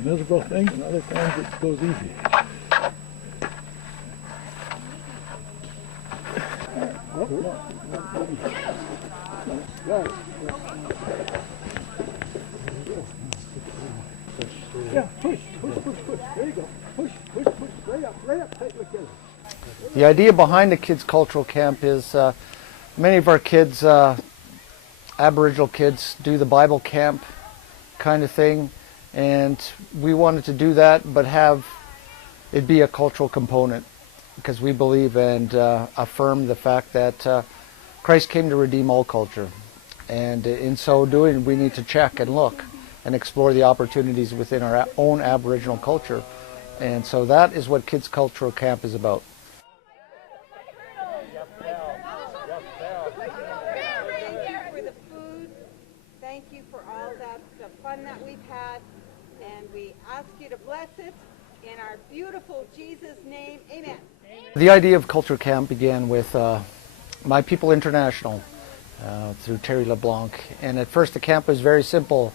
miserable thing, and other times it goes easy. Yeah, push. There you go. Push. Right up, tight like this. The idea behind the Kids Cultural Camp is many of our kids, Aboriginal kids, do the Bible camp kind of thing, and we wanted to do that but have it be a cultural component, because we believe and affirm the fact that Christ came to redeem all culture, and in so doing we need to check and look and explore the opportunities within our own Aboriginal culture, and so that is what Kids Cultural Camp is about. Thank you for all the fun that we've had, and we ask you to bless it in our beautiful Jesus' name. Amen. The idea of Culture Camp began with My People International through Terry LeBlanc, and at first the camp was very simple.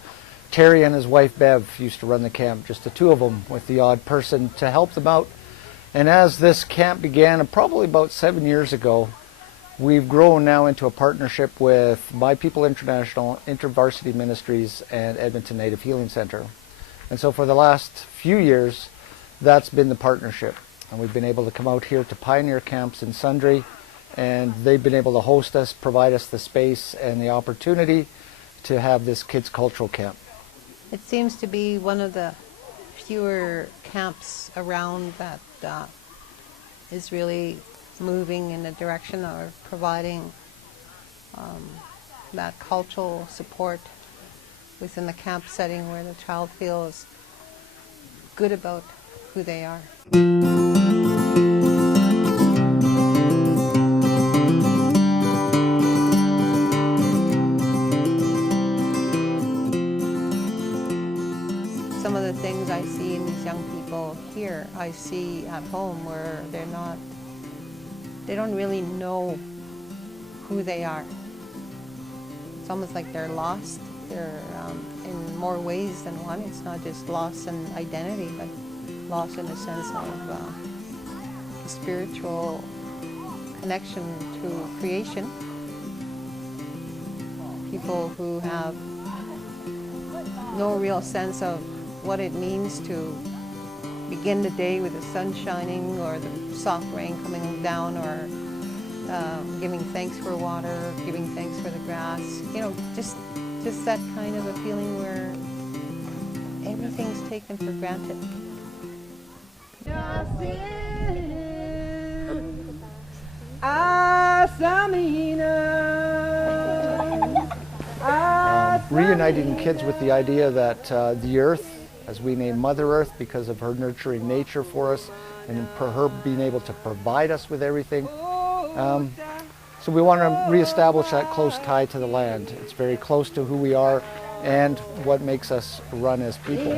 Terry and his wife Bev used to run the camp, just the two of them with the odd person to help them out. And as this camp began, probably about 7 years ago, we've grown now into a partnership with My People International, InterVarsity Ministries, and Edmonton Native Healing Center. And so for the last few years, that's been the partnership. And we've been able to come out here to pioneer camps in Sundre, and they've been able to host us, provide us the space and the opportunity to have this Kids Cultural Camp. It seems to be one of the fewer camps around that is really moving in the direction of providing that cultural support within the camp setting where the child feels good about who they are. Some of the things I see in these young people here, I see at home where they don't really know who they are. It's almost like they're lost. They're in more ways than one. It's not just lost in identity, but lost in a sense of spiritual connection to creation. People who have no real sense of what it means to begin the day with the sun shining or the soft rain coming down, or giving thanks for water, giving thanks for the grass. You know, just that kind of a feeling where everything's taken for granted. Reuniting kids with the idea that the earth, as we name Mother Earth because of her nurturing nature for us and for her being able to provide us with everything. So we want to reestablish that close tie to the land. It's very close to who we are and what makes us run as people.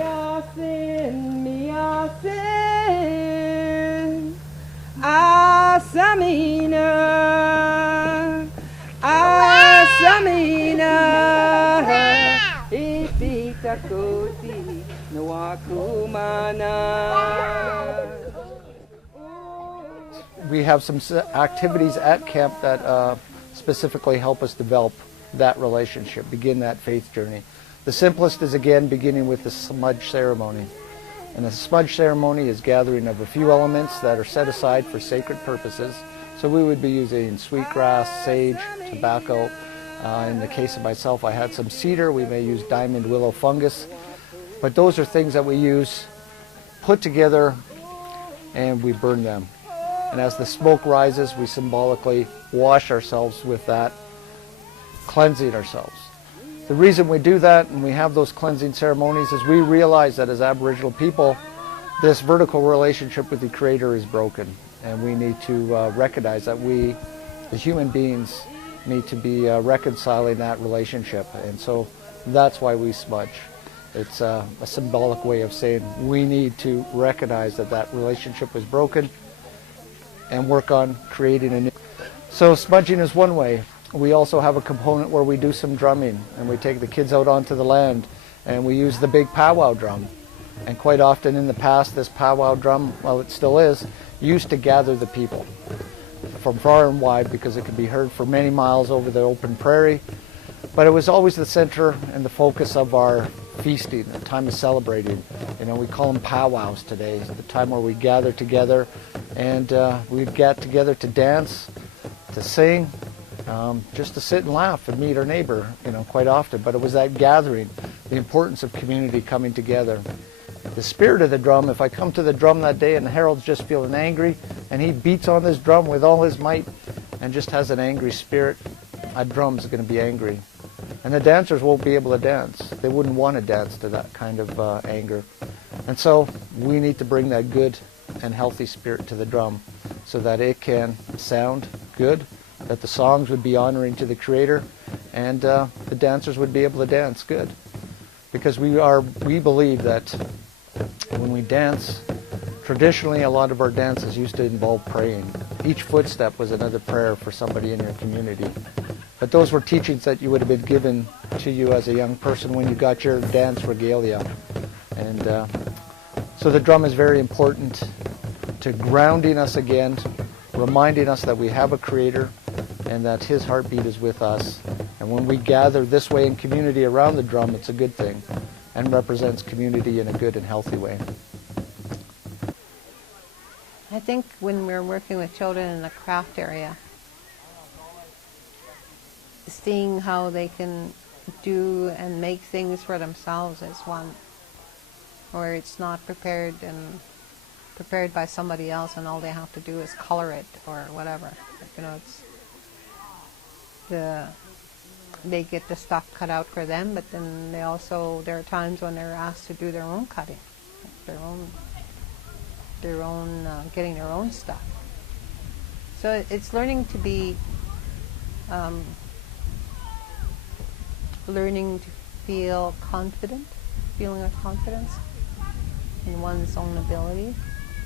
We have some activities at camp that specifically help us develop that relationship, begin that faith journey. The simplest is, again, beginning with the smudge ceremony. And the smudge ceremony is gathering of a few elements that are set aside for sacred purposes. So we would be using sweetgrass, sage, tobacco. In the case of myself, I had some cedar. We may use diamond willow fungus. But those are things that we use, put together, and we burn them. And as the smoke rises, we symbolically wash ourselves with that, cleansing ourselves. The reason we do that and we have those cleansing ceremonies is we realize that as Aboriginal people, this vertical relationship with the Creator is broken. And we need to recognize that we, the human beings, need to be reconciling that relationship. And so that's why we smudge. It's a symbolic way of saying we need to recognize that that relationship was broken and work on creating a new. So smudging is one way. We also have a component where we do some drumming, and we take the kids out onto the land and we use the big powwow drum. And quite often in the past, this powwow drum, well, it still is, used to gather the people from far and wide because it could be heard for many miles over the open prairie. But it was always the center and the focus of our feasting, the time of celebrating. You know, we call them powwows today, the time where we gather together and we'd get together to dance, to sing, just to sit and laugh and meet our neighbor, you know, quite often. But it was that gathering, the importance of community coming together. The spirit of the drum, if I come to the drum that day and Harold's just feeling angry and he beats on this drum with all his might and just has an angry spirit, that drum's going to be angry. And the dancers won't be able to dance. They wouldn't want to dance to that kind of anger. And so we need to bring that good and healthy spirit to the drum so that it can sound good, that the songs would be honoring to the Creator, and the dancers would be able to dance good. Because we believe that when we dance, traditionally a lot of our dances used to involve praying. Each footstep was another prayer for somebody in your community. But those were teachings that you would have been given to you as a young person when you got your dance regalia. And so the drum is very important to grounding us again, reminding us that we have a Creator and that His heartbeat is with us. And when we gather this way in community around the drum, it's a good thing and represents community in a good and healthy way. I think when we're working with children in the craft area, seeing how they can do and make things for themselves is one, where it's not prepared by somebody else and all they have to do is color it or whatever. You know, they get the stuff cut out for them, but then there are times when they're asked to do their own cutting, getting their own stuff. So it's learning to be, learning to feel confident, feeling of confidence in one's own ability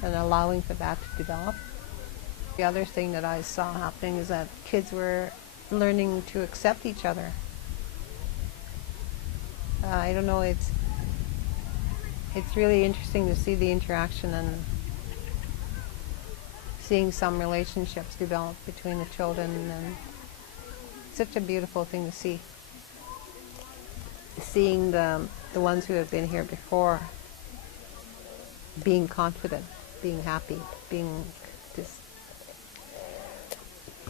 and allowing for that to develop. The other thing that I saw happening is that kids were learning to accept each other. I don't know, it's really interesting to see the interaction and seeing some relationships develop between the children, and such a beautiful thing to see. Seeing the ones who have been here before being confident, being happy, being just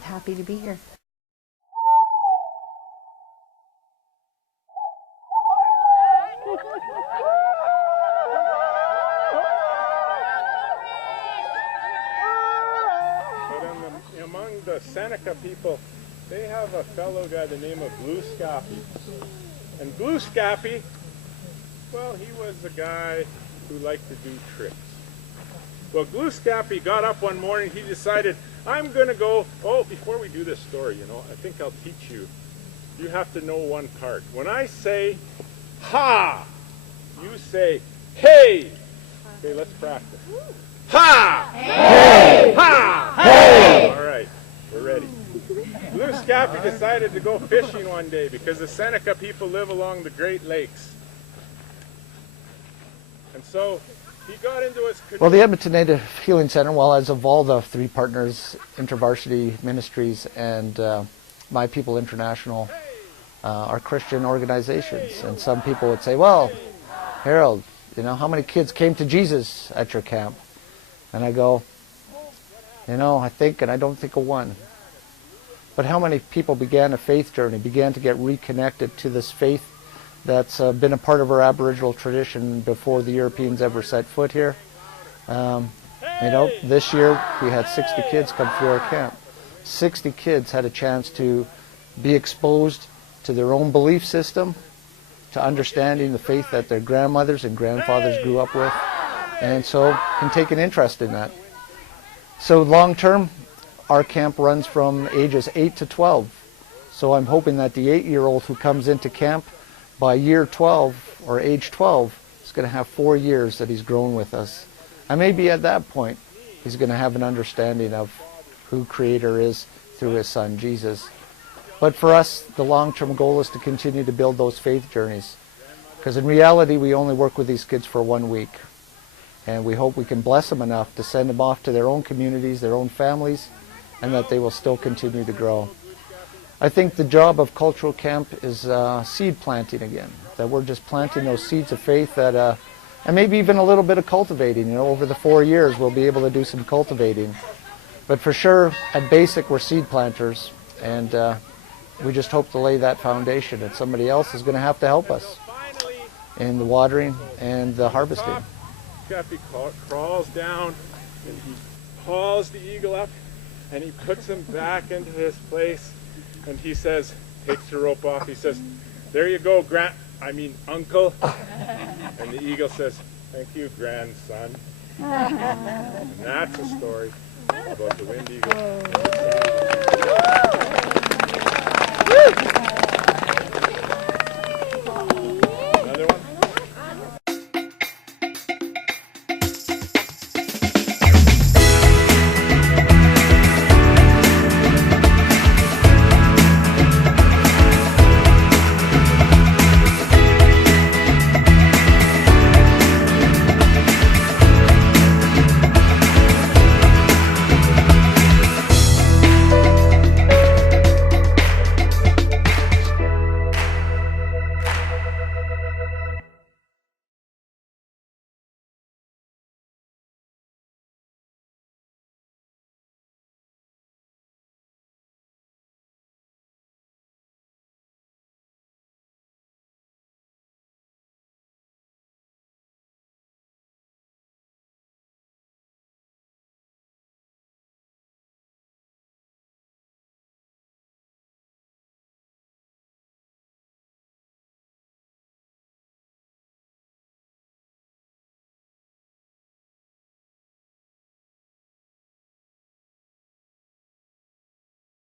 happy to be here. But among the Seneca people, they have a fellow by the name of Glooscapie. And Glooscapie, well, he was the guy who liked to do tricks. Well, Glooscapie got up one morning, he decided, I'm going to go, before we do this story, you know, I think I'll teach you. You have to know one part. When I say, ha, you say, hey. Okay, let's practice. Ha! Hey! Ha! Hey! All right, we're ready. Glooscapie decided to go fishing one day because the Seneca people live along the Great Lakes. And so he got into his canoe. Well, the Edmonton Native Healing Center, well, as of all the three partners, InterVarsity Ministries and My People International, are Christian organizations. And some people would say, well, Harold, you know, how many kids came to Jesus at your camp? And I go, you know, I think, and I don't think of one. But how many people began a faith journey, began to get reconnected to this faith that's been a part of our Aboriginal tradition before the Europeans ever set foot here? You know, this year we had 60 kids come through our camp. 60 kids had a chance to be exposed to their own belief system, to understanding the faith that their grandmothers and grandfathers grew up with, and so can take an interest in that. So long term, our camp runs from ages 8 to 12. So I'm hoping that the 8-year-old who comes into camp by year 12 or age 12 is going to have 4 years that he's grown with us. And maybe at that point, he's going to have an understanding of who Creator is through His Son, Jesus. But for us, the long-term goal is to continue to build those faith journeys. Because in reality, we only work with these kids for 1 week. And we hope we can bless them enough to send them off to their own communities, their own families, and that they will still continue to grow. I think the job of cultural camp is seed planting again, that we're just planting those seeds of faith that, and maybe even a little bit of cultivating. You know, over the 4 years we'll be able to do some cultivating. But for sure, at basic, we're seed planters, and we just hope to lay that foundation, and somebody else is going to have to help us in the watering and the harvesting. Guppy crawls down and he hauls the eagle up and he puts him back into his place, and he says, takes the rope off, he says, "There you go, uncle." And the eagle says, "Thank you, grandson." And that's a story about the wind eagle.